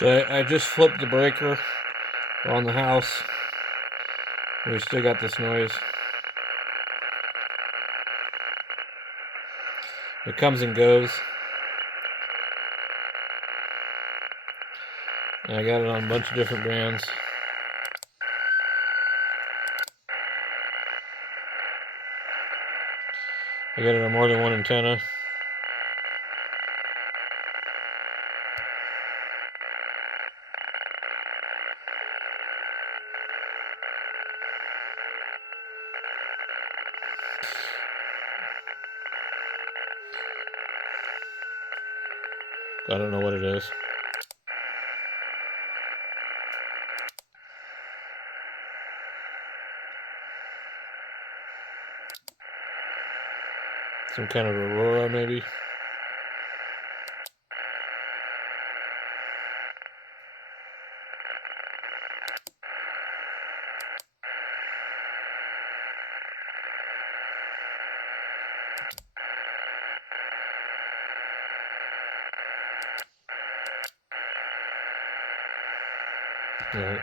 So I just flipped the breaker on the house. We still got this noise. It comes and goes. And I got it on a bunch of different brands. I got it on more than one antenna. I don't know what it is. Some kind of Aurora, maybe. All right.